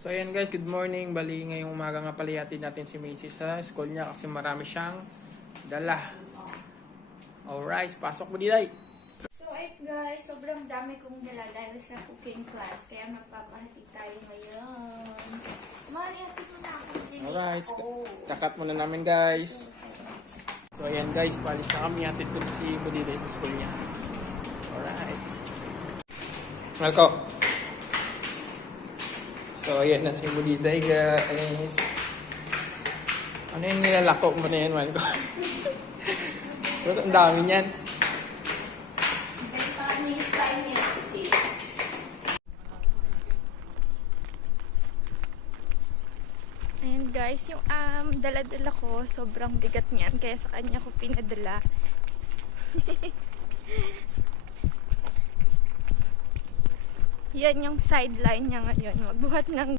So ayan guys, good morning. Bali ngayong umaga nga pala yatin natin si Macy sa school niya kasi marami siyang dala. Alright, pasok mo Diday. So ayun guys, sobrang dami kong dala dahil sa cooking class. Kaya magpapahati tayo ngayon. Mahalihatin mo na ako. Alright, kakat muna namin guys. So ayan guys, palis na kami. Hatid ko si Diday sa school niya. Alright. Malko. So ayan na si Diday guys. Ano yung nilalako mo na yan, Malko? Ang dami niyan. Ayan guys, yung dala-dala ko, sobrang bigat niyan. Kaya sa kanya ko pinadala. Yan yung sideline niya ngayon. Magbuhat ng